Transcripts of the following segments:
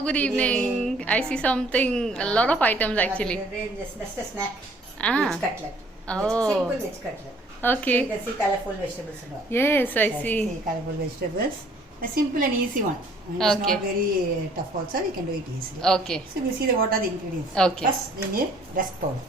Hello, good evening. I see something, a lot of items actually. Just a snack. Ah. Veg cutlet. Oh. Simple veg cutlet. Okay. So you can see colorful vegetables and all. Yes, I Yes, see. colorful vegetables. A simple and easy one. And it's Okay. not very tough also. We can do it easily. Okay. So we'll see what are the ingredients. Okay. First, we need rusk powder.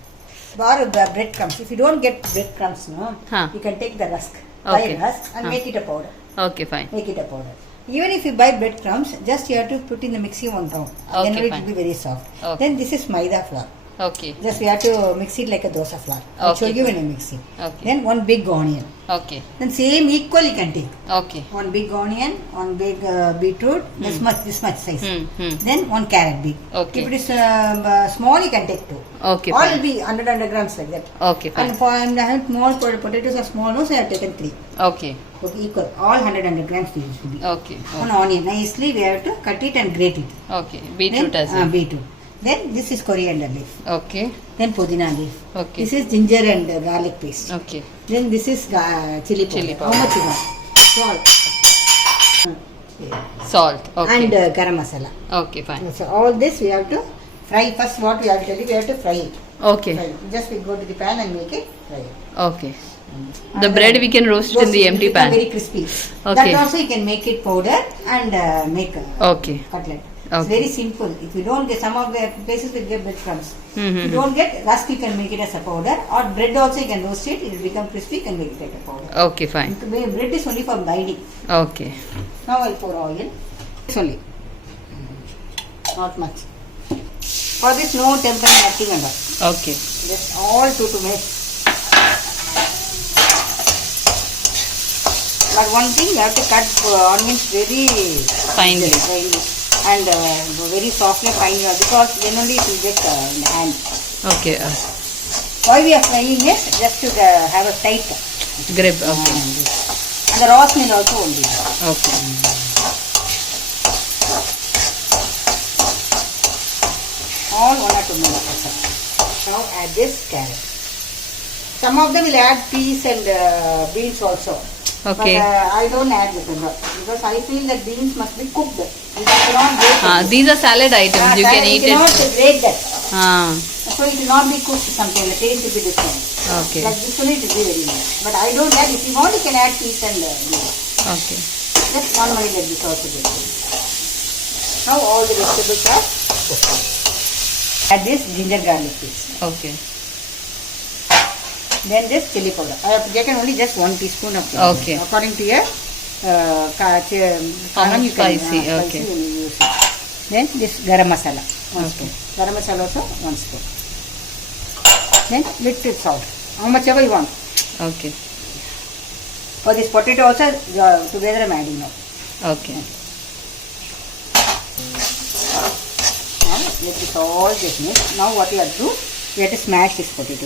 Bar bread crumbs. If you don't get bread crumbs, no, Huh. you can take the rusk. Okay. Buy rusk and Huh. make it a powder. Okay, fine. Make it a powder. Even if you buy bread crumbs, just you have to put in the mixie one round. Okay, Then it fine. will be very soft. Okay. Then this is maidha flour. Okay. Just we have to mix it like a dosa flour. I'll show Okay, you fine. when I mix it. Okay. Then one big onion. Okay. Then same equal you can take. Okay. One big onion, one big beetroot, this much size. Hmm. Then one carrot big. Okay. If it is small, you can take two. Okay, All will fine. be 100 grams like that. Okay, fine. And for and I have small potatoes are small, no, so I have taken 3. Okay. Okay, equal. All 100 grams these should be. Okay. One Okay. onion. Nicely we have to cut it and grate it. Okay. Beetroot Then, as well. beetroot. Then this is coriander leaf. Okay. Then pudina leaf. Okay. This is ginger and garlic paste. Okay. Then this is chilli powder. Chilli How powder. much you want? Salt. Salt. Okay. And garam masala. Okay, fine. So all this we have to fry. First what we have to tell you, we have to fry it. Okay. Fry it. Just we go to the pan and make it, fry it. Okay. And The bread we can roast in the empty become pan. very crispy. Okay. That also you can make it powder and make Okay. cutlet. It's Okay. very simple. If you don't get, some of the places will get breadcrumbs. If you Mm-hmm. don't get rusk, you can make it as a powder, or bread also you can roast it. It will become crispy. You can make it as a powder. Okay, fine. Bread is only for binding. Okay. Now I'll pour oil. It's only. Not much. For this, no tempering, nothing and all. Okay. Just all to make. But one thing, you have to cut onions very Finely. and very softly finely, because then only it will get in the hand. Okay. Why we are frying it? Just to have a tight. Grip. Okay. And the raw smell also only. Okay. All 1 or 2 minutes. Now add this carrot. Some of them will add peas and beans also. Okay. But I don't add them because I feel that beans must be cooked. You cannot grate it. These are salad items. You can eat You cannot it. grate that. Ah. So it will not be cooked something. The taste will be different. Okay. Like this only it will be very nice. But I don't add. If you want, you can add peas and beans. Okay. Just normally like this also good. Now all the vegetables are cooked. Add this ginger garlic paste. Okay. Then this chilli powder. I have taken only just 1 teaspoon of chilli. Okay. According to your How much you can, spicy, spicy okay. when you use it. Then this garam masala, 1 Okay. spoon. Garam masala also 1 spoon. Then little salt. How much ever you want. Okay. For this potato also together I'm adding now. Okay. Now let this all get mixed. Now what you have to do, you have to smash this potato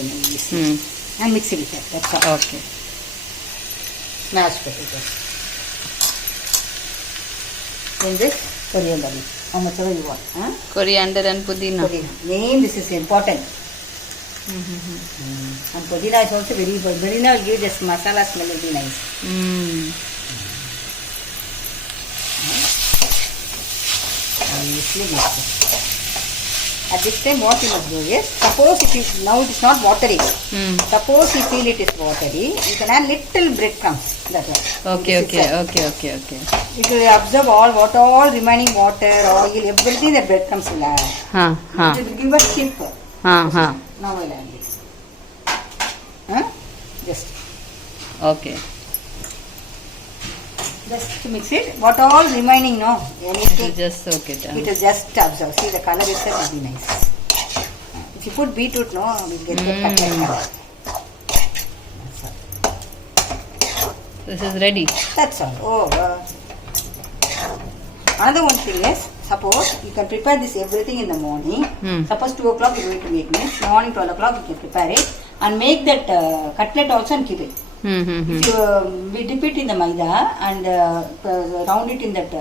and mix it with that. That's all. Okay. Smashed potato. Then this coriander leaf. How much ever you want. Huh? Coriander and pudina. Pudina. Name, this is important. And pudina is also very good. Pudina will give this masala smell, will be nice. Nicely mix it. At this time what you must do is, suppose it is, now it is not watery. Suppose you feel it is watery, you can add little breadcrumbs. That one. Okay. This itself. Okay. It will absorb all remaining water, oil, everything that breadcrumbs will add. It will give a chip. Now I will add this. Just to mix it. What all remaining, no? Anything. Just soak it. It will just absorb. See, the color itself will be nice. If you put beetroot, no, we will get the cutlet color. This is ready. That's all. Another one thing is, suppose you can prepare this everything in the morning. Suppose 2 o'clock you are going to make this. Morning 12 o'clock you can prepare it and make that cutlet also and keep it. If you we dip it in the maidha and round it in that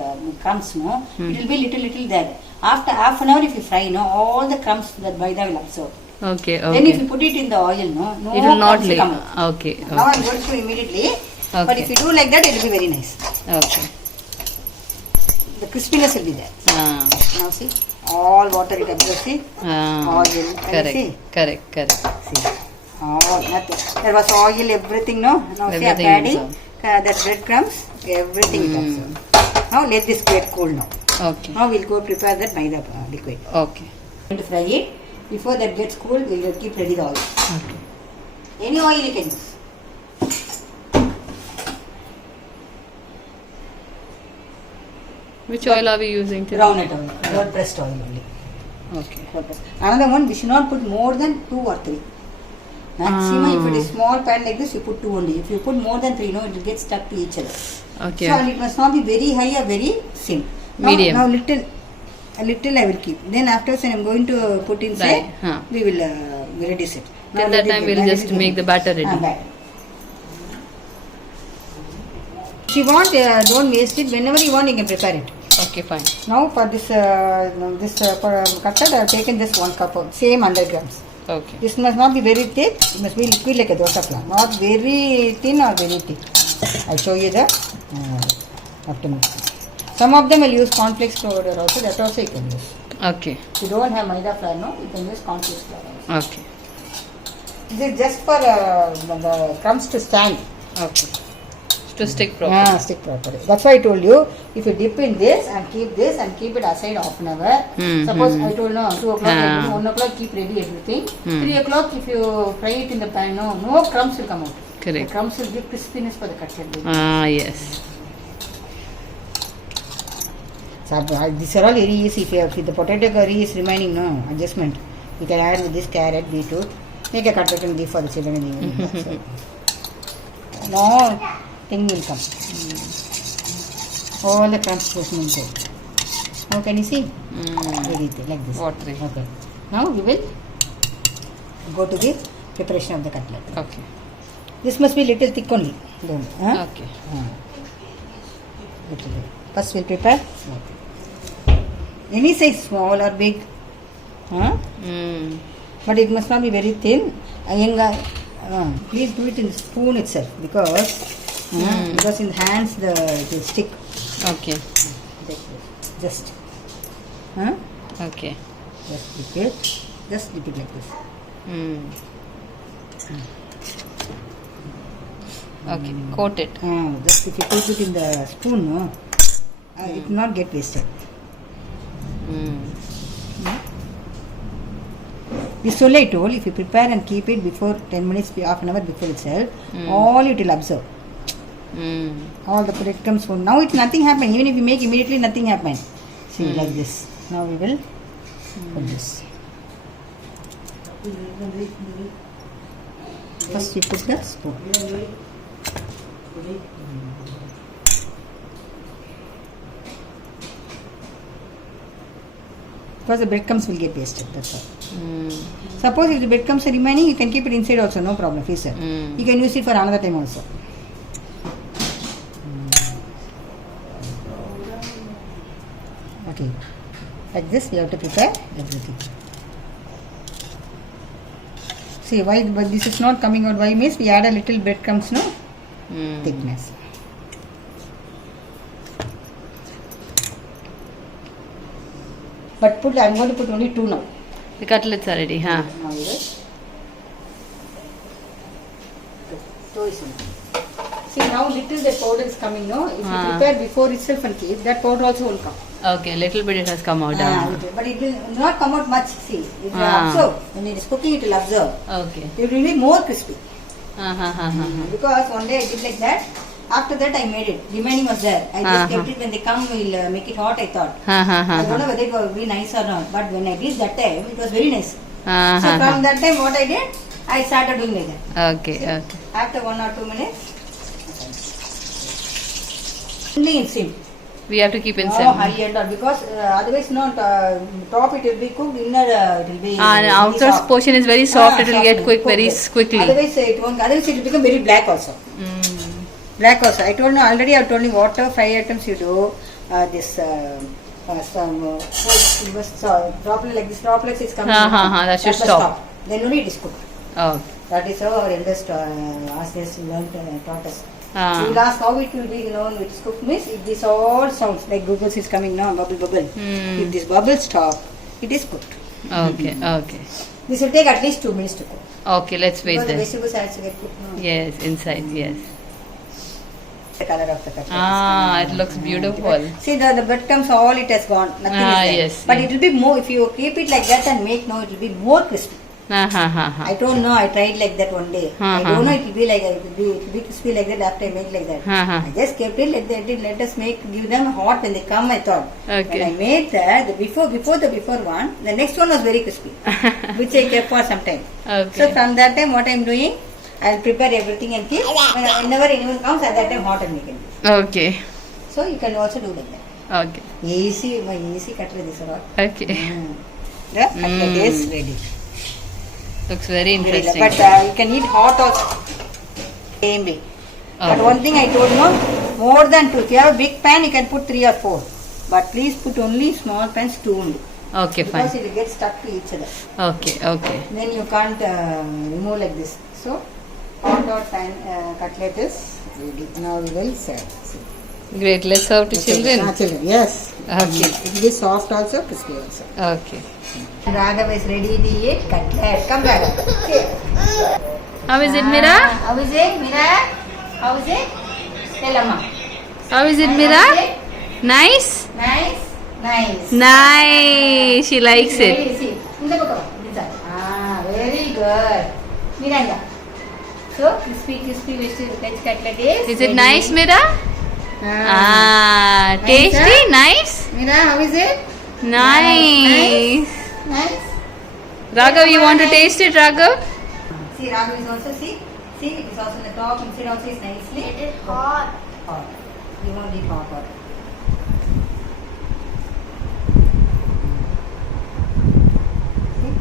crumbs, no, it will be little there. After half an hour, if you fry, no, all the crumbs that maidha will absorb. Okay. Then if you put it in the oil, no It will not crumbs lay. come out. Okay. Now I am going to immediately. But Okay. if you do like that, it will be very nice. Okay. the crispiness will be there. Ah. Now see, all water it absorbs. See, Ah. oil. Correct. See, Correct. see, all nothing. There was oil, everything. No, now see, I'm Everything adding that breadcrumbs, everything is absorbed. Now let this get cool now. Okay. Now we'll go prepare that maida liquid. Okay. Going to fry it. Before that gets cool, we'll keep ready the oil. Okay. Any oil you can use. Which oil are we using today? Groundnut oil, cold pressed oil only. Okay. Cold pressed. Another one, we should not put more than 2 or 3. Maximum, if it is small pan like this, you put 2 only. If you put more than 3, it will get stuck to each other. Okay. So, and it must not be very high or very thin. Now, Medium. Now, a little I will keep. Then afterwards, when I am going to put inside, we will reduce it. Till that time, we'll just make the batter ready. Batter. If you want, don't waste it. Whenever you want, you can prepare it. Okay, fine. Now for this for cutlet, I have taken this 1 cup of same 100 grams. Okay. This must not be very thick. It must be liquid like a dosa flour. Not very thin or very thick. I'll show you the after mixing. Some of them will use cornflakes powder also. That also you can use. Okay. If you don't have maida flour, no, you can use cornflakes flour also. Okay. This is just for the crumbs to stand. Okay. To stick properly. Stick properly. That's why I told you, if you dip in this and keep it aside half an hour. Suppose I told no, 2 o'clock, 1 o'clock keep ready everything. 3 o'clock if you fry it in the pan, no crumbs will come out. Correct. The crumbs will give crispiness for the cutlet. Yes. So these are all very easy. If the potato curry is remaining, no adjustment. You can add with this carrot, beetroot. Make a cutlet and give for the children in the evening. No thing will come. All the crumbs goes into. Now can you see? Very thin, like this. Watery. Okay. Now we will go to the preparation of the cutlet. Okay. This must be little thick only. Okay. Little bit. First we'll prepare. Any size, small or big. But it must not be very thin. Please do it in the spoon itself because in hands it will stick. Okay. Just. Okay. Just dip it. Just dip it like this. Okay. Coat it. Just if you put it in the spoon, it will not get wasted. This only I told, if you prepare and keep it before 10 minutes, half an hour before itself, all it will absorb. All the breadcrumbs. Now it's nothing happen. Even if you make immediately, nothing happen. See, like this. Now we will put this. First we put the spoon. Because the breadcrumbs will get wasted, that's all. Suppose if the breadcrumbs are remaining, you can keep it inside also, no problem, freezer. You can use it for another time also. Okay, like this we have to prepare everything. See, why but this is not coming out, why means we add a little breadcrumbs, no? Thickness. But I'm going to put only 2 now. The cutlets are ready, Now we will. See, now little the powder is coming, no? If you prepare before itself and keep, that powder also will come. Okay, little bit it has come out. But it will not come out much, see. It will absorb. When it is cooking, it will absorb. Okay. It will be more crispy. Because one day I did like that. After that I made it. Remaining was there. I just kept it. When they come, we'll make it hot, I thought. I don't know whether it will be nice or not. But when I did that time, it was very nice. So from that time, what I did, I started doing like that. Okay. After 1 or 2 minutes, only in sim. We have to keep in No sim. high and all, because otherwise not top it will be cooked, inner it will be And outer soft. portion is very soft. It will get cooked very well. quickly. Otherwise it won't. Otherwise it will become very black also. Black also. I told you already. I told you whatever fry items you do, this droplet like this droplets is coming. That should stop. Then only it is cooked. Okay. That is how our eldest asked us, taught us. Ah. You will ask how it will be known which is cooked means if this all sounds like bubbles is coming now, bubble bubble. If this bubble stop, it is cooked. Okay, okay. This will take at least 2 minutes to cook. Okay, let's wait Because the then. vegetables has to get cooked now. Yes, inside, yes. The color of the cutlet. Ah, is it coming. looks beautiful. See the breadcrumbs, all it has gone. Nothing Ah, is there. yes, But yes. it will be more, if you keep it like that and make now, it will be more crispy. Ha ha ha ha. I don't know, I tried like that one day. I Uh-huh. don't know it will be like that, it will be crispy like that after I make like that. Uh-huh. I just kept it, let us give them hot when they come, I thought. Okay. When I made that, the before one, the next one was very crispy, which I kept for some time. Okay. So from that time, what I am doing, I will prepare everything and keep. Whenever anyone comes, at that time hot and making. Okay. So you can also do like that. Okay. Easy cutlet is a lot. Okay. The cutlet is ready. Looks very interesting. But you can eat hot also. Same way. But Okay. one thing I told you, more than 2. If you have a big pan, you can put 3 or 4. But please put only small pans, 2 only. Okay, Because fine. it will get stuck to each other. Okay, okay. Then you can't remove like this. So, hot pan cutlet is ready. Now we will serve. See. Great. Let's serve to children. Children, yes. Okay. It will be soft also, crispy also. Okay. Raghav is ready to eat cutlet. Come, Raghav. Here. How is it, Mira? How is it, Mira? How is it? Tell Amma. How is it, How Mira? is it? Nice? Nice? Nice. Nice. She likes it. Very easy. Inda baka. Very good. Miranda. So, crispy veg cutlet is Is it ready. nice, Mira? Ah, Nice, tasty? huh? Nice? Mira, how is it? Nice. Nice. Raghav, you want to taste it, Raghav? See, Raghav is also, see, it is also on the top, inside also is nicely. It is hot. Hot. You won't eat hot. See?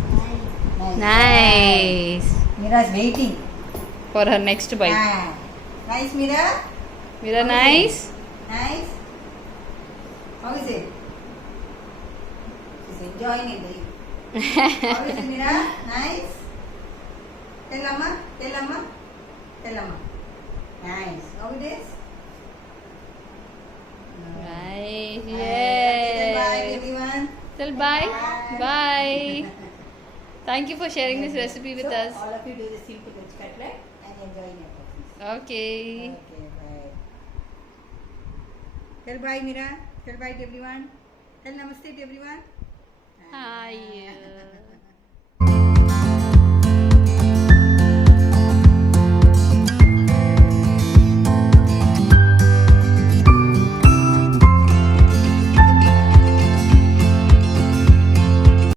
Nice. Mira is waiting. For her next bite. Nice, Mira. Mira, nice? Nice. How is it? She's enjoying it. How is it, Mira? Nice. Tell Amma. Nice. How it is? Nice. Bye, Yes. everyone. Tell bye. Bye. Bye. Thank you for sharing this recipe with So, us. all of you do the simple veg cutlet and enjoying your cookies. Okay. Okay, bye. Tell bye, Mira. Tell bye to everyone. Tell namaste to everyone. Hi.